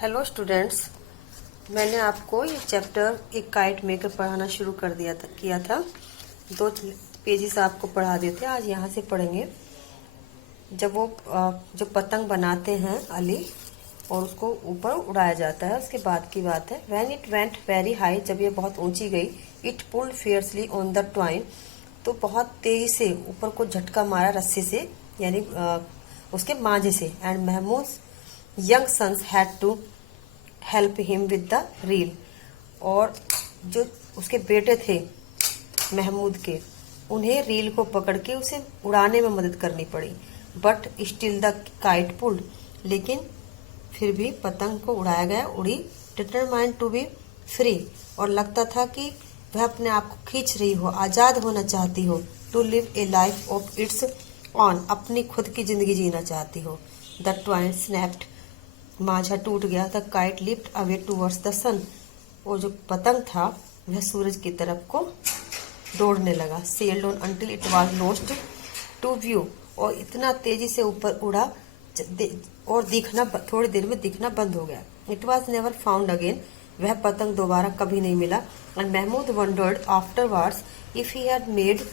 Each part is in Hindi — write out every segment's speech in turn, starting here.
हेलो स्टूडेंट्स, मैंने आपको ये चैप्टर एक काइट मेकर पढ़ाना शुरू कर किया था। 2 पेजेस आपको पढ़ा दिए थे। आज यहाँ से पढ़ेंगे जब वो जो पतंग बनाते हैं अली और उसको ऊपर उड़ाया जाता है, उसके बाद की बात है। When it went very high, जब ये बहुत ऊंची गई, it pulled fiercely on the twine, तो बहुत तेजी से ऊपर को झटका मारा रस्सी से, यानी उसके मांझे से। And Mahmood young sons had to help him with the reel, और जो उसके बेटे थे महमूद के, उन्हें रील को पकड़ के उसे उड़ाने में मदद करनी पड़ी। But still the kite pulled, लेकिन फिर भी पतंग को उड़ाया गया, उड़ी। डिटरमाइंड टू बी फ्री, और लगता था कि वह अपने आप को खींच रही हो, आजाद होना चाहती हो। To live a life of its own, अपनी खुद की जिंदगी जीना चाहती हो। द ट्वाइन स्नैप्ड, मांझा टूट गया। The kite lift away towards the sun, और जो पतंग था वह सूरज की तरफ को दौड़ने लगा। Sailed on until it was lost to view, और इतना तेजी से ऊपर उड़ा और दिखना, थोड़ी देर में दिखना बंद हो गया। It was never found again, वह पतंग दोबारा कभी नहीं मिला। And Mahmood wondered afterwards if he had made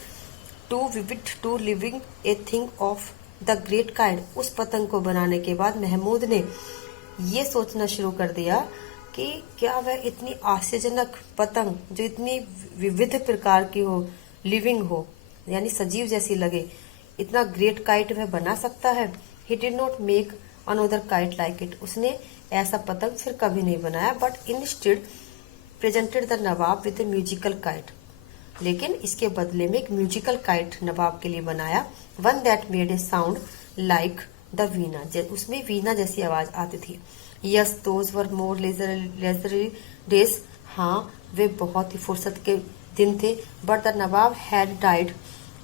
too vivid too living a thing of the great kite. उस पतंग को बनाने के बाद महमूद ने ये सोचना शुरू कर दिया कि क्या वह इतनी आश्चर्यजनक पतंग, जो इतनी विविध प्रकार की हो, लिविंग हो, यानी सजीव जैसी लगे, इतना ग्रेट काइट वह बना सकता है। He did not make another kite like it, उसने ऐसा पतंग फिर कभी नहीं बनाया। But instead presented the Nawab with A musical kite, लेकिन इसके बदले में एक म्यूजिकल काइट नवाब के लिए बनाया। One that made a sound like the veena, उसमें वीना जैसी आवाज आती थी। Yes those were more leisurely days, हाँ वे बहुत ही फुर्सत के दिन थे। But the Nawab had died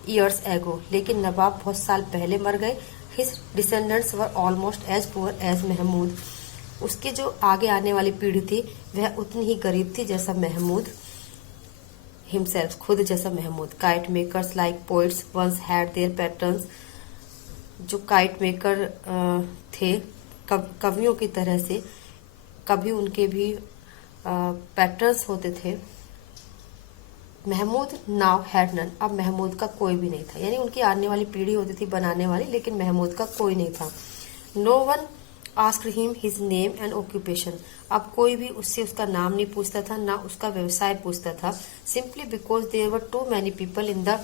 years ago, लेकिन नवाब बहुत साल पहले मर गए। His descendants were almost as poor as Mahmud, उसके जो आगे आने वाली पीढ़ी थी वह उतनी ही गरीब थी जैसा महमूद हिमसेल्फ, खुद जैसा Mahmood. Kite makers like poets once had their patterns, जो काइट मेकर थे कवियों की तरह से, कभी उनके भी पैटर्न्स होते थे। महमूद नाउ हैड नन, अब महमूद का कोई भी नहीं था, यानी उनकी आने वाली पीढ़ी होती थी बनाने वाली, लेकिन महमूद का कोई नहीं था। No one asked him his name and occupation, अब कोई भी उससे उसका नाम नहीं पूछता था, ना उसका व्यवसाय पूछता था। Simply because there were too many people in the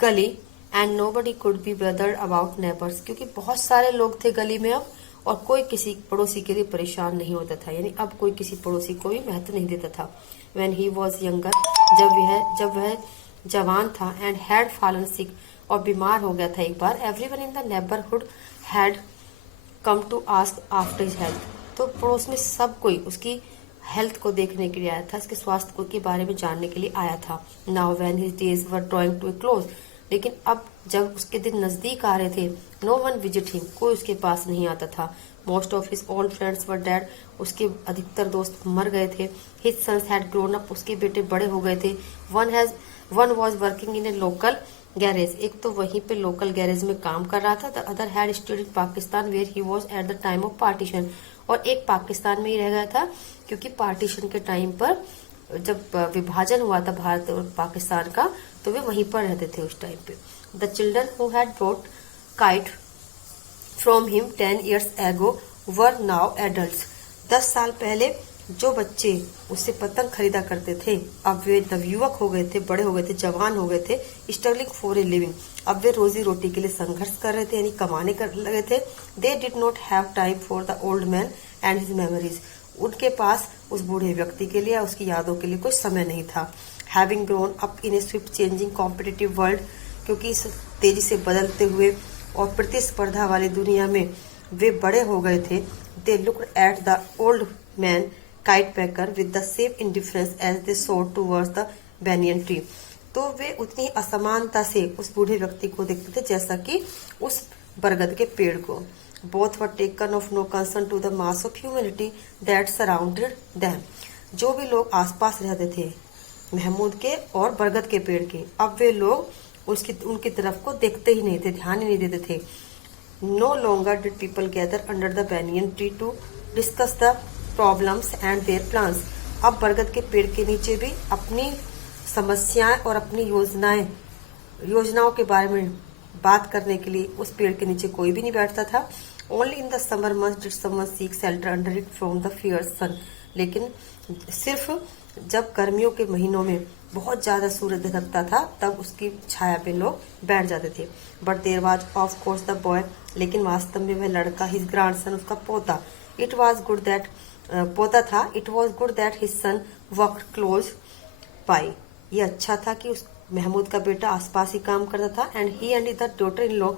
gali and nobody could be bothered about neighbours, क्योंकि बहुत सारे लोग थे गली में अब, और कोई किसी पड़ोसी के लिए परेशान नहीं होता था, यानी अब कोई किसी पड़ोसी को भी महत्व नहीं देता था। व्हेन ही वाज यंगर, जब वह जवान था। एंड हैड फॉलन सिक, और बीमार हो गया था एक बार। Everyone in the neighbourhood had come to ask after his health, तो पड़ोस में सब कोई उसकी हेल्थ को देखने के लिए आया था, इसके स्वास्थ्य के बारे में जानने के लिए आया था। Now when his days were drawing to a close, लेकिन अब जब उसके दिन नजदीक आ रहे थे, नो वन विजिट हिम, कोई उसके पास नहीं आता था। Most of his old friends were dead, उसके अधिकतर दोस्त मर गए थे। His sons had grown up, उसके बेटे बड़े हो गए थे। One was working in a local garage, एक तो वहीं पे लोकल गैरेज में काम कर रहा था। The other had studied in Pakistan where he was at the time of partition, और एक पाकिस्तान में ही रह गया था, क्योंकि पार्टीशन के टाइम पर जब विभाजन हुआ था भारत और पाकिस्तान का, तो वे वहीं पर रहते थे उस टाइम पे। The children who had brought kite from him 10 years ago were now adults, 10 साल पहले जो बच्चे उससे पतंग खरीदा करते थे, अब वे नवयुवक हो गए थे, बड़े हो गए थे, जवान हो गए थे। स्ट्रगलिंग फॉर ए लिविंग, अब वे रोजी रोटी के लिए संघर्ष कर रहे थे, यानी कमाने कर लगे थे। They did not have time for the old man and his memories, उनके पास उस बूढ़े व्यक्ति के लिए या उसकी यादों के लिए कोई समय नहीं था। Having grown up in A Swift changing competitive world, क्योंकि इस तेजी से बदलते हुए और प्रतिस्पर्धा वाली दुनिया में वे बड़े हो गए थे। They looked at the old man kite maker with the same indifference as they showed towards the banyan tree, तो वे उतनी असमानता से उस बूढ़े व्यक्ति को देखते थे जैसा कि उस बरगद के पेड़ को। Both were taken of no concern to the mass of humanity that surrounded them, जो भी लोग आसपास रहते थे महमूद के और बरगद के पेड़ के, अब वे लोग उनकी तरफ को देखते ही नहीं थे, ध्यान ही नहीं देते थे। No longer did people gather under the banyan tree to discuss the problems and their plans. अब बरगद के पेड़ के नीचे भी अपनी समस्याएं और अपनी योजनाओं के बारे में बात करने के लिए उस पेड़ के नीचे कोई भी नहीं बैठता था। Only in the summer months did someone seek shelter under it from the fierce sun. लेकिन सिर्फ जब गर्मियों के महीनों में बहुत ज्यादा सूरज धधकता था तब उसकी छाया पे लोग बैठ जाते थे। But there was of course the boy, लेकिन वास्तव में वह लड़का, हिज ग्रैंडसन, उसका पोता, इट वॉज गुड दैट पोता था, it was good that his son worked close by. ये अच्छा था कि उस महमूद का बेटा आसपास ही काम करता था। And he and the daughter in law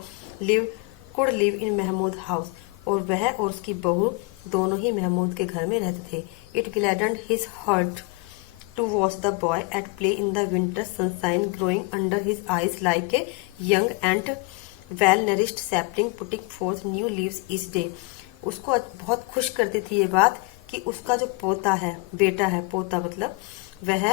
could live in Mahmood house, और वह और उसकी बहू दोनों ही महमूद के घर में रहते थे। It gladdened his heart to watch the boy at play in the winter sunshine growing under his eyes like a young and well-nourished sapling putting forth new leaves each day। उसको बहुत खुश करती थी ये बात कि उसका जो पोता है, बेटा है, पोता मतलब वह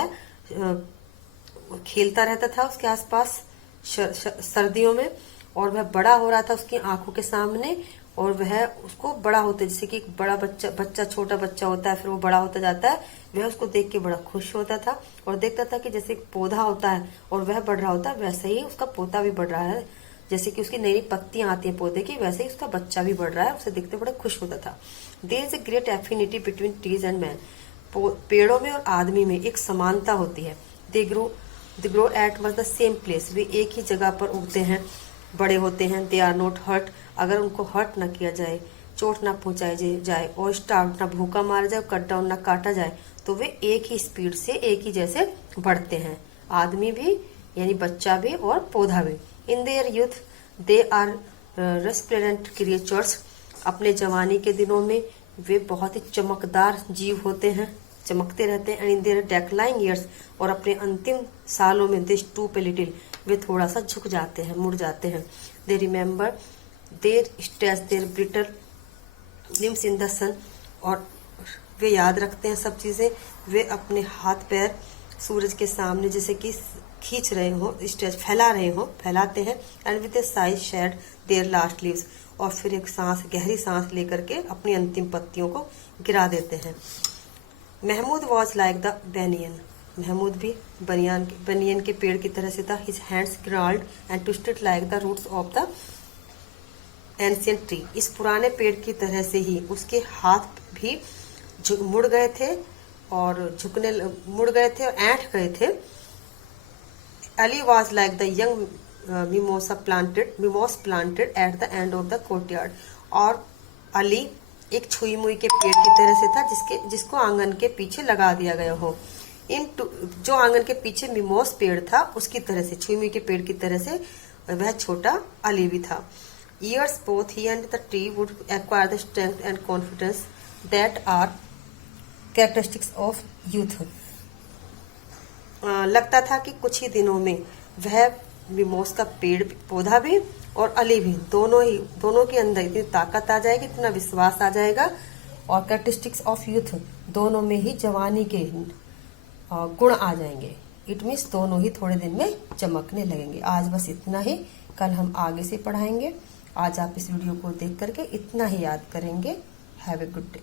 खेलता रहता था उसके आसपास सर्दियों में, और वह बड़ा हो रहा था उसकी आंखों के सामने। और वह उसको बड़ा होते, जैसे कि बड़ा बच्चा छोटा बच्चा होता है, फिर वो बड़ा होता जाता है, वह उसको देख के बड़ा खुश होता था और देखता था कि जैसे एक पौधा होता है और वह बढ़ रहा होता है, वैसे ही उसका पोता भी बढ़ रहा है। जैसे कि उसकी नई नई पत्तियां आती हैं पौधे की, वैसे ही उसका बच्चा भी बढ़ रहा है। उसे देखते बड़ा खुश होता था। There is a great affinity between trees and man. पेड़ों में और आदमी में एक समानता होती है। They grow at much the same place. वे एक ही जगह पर उगते हैं, बड़े होते हैं। They are not hurt. अगर उनको हर्ट न किया जाए, चोट ना पहुंचाई जाए, और स्टार्व ना भूखा मारा जाए, कट डाउन ना काटा जाए, तो वे एक ही स्पीड से एक ही जैसे बढ़ते हैं। आदमी भी यानी बच्चा भी और पौधा भी। In their youth they are resplendent creatures. अपने जवानी के दिनों में वे बहुत ही चमकदार जीव होते हैं, चमकते रहते हैं। And in their decline years, और अपने अंतिम सालों में दे स्टूप ए लिटिल, वे थोड़ा सा झुक जाते हैं, मुड़ जाते हैं। They remember their stretch their brittle limbs in the sun, और वे याद रखते हैं सब चीजें। वे अपने हाथ पैर सूरज के सामने जैसे कि खींच रहे हो, स्ट्रेच फैला रहे हो, फैलाते हैं। And with A size shade there last leaves, और फिर एक सांस, गहरी सांस लेकर के अपनी अंतिम पत्तियों को गिरा देते हैं। Mahmood was like the banyan. Mahmood भी बनियन के पेड़ की तरह से था। His hands gnarled and twisted like the roots of the ancient tree. इस पुराने पेड़ की तरह से ही उसके हाथ भी मुड़ गए थे और मुड़ गए थे और ऐंठ गए थे। Ali was like the young mimosa planted at the end of the courtyard. और अली एक छुई मुई के पेड़ की तरह से था जिसको आंगन के पीछे लगा दिया गया हो। जो आंगन के पीछे मिमोस पेड़ था उसकी तरह से, छुई मुई के पेड़ की तरह से वह छोटा अली भी था। Years both he and the tree would acquire the strength and confidence that are characteristics of youth। लगता था कि कुछ ही दिनों में वह मिमोस का पेड़ पौधा भी और अली भी दोनों के अंदर इतनी ताकत आ जाएगी, इतना विश्वास आ जाएगा, और कैरेक्टरिस्टिक्स ऑफ यूथ दोनों में ही जवानी के गुण आ जाएंगे। इट मीन्स दोनों ही थोड़े दिन में चमकने लगेंगे। आज बस इतना ही, कल हम आगे से पढ़ाएंगे। आज आप इस वीडियो को देख करके इतना ही याद करेंगे। Have a good day.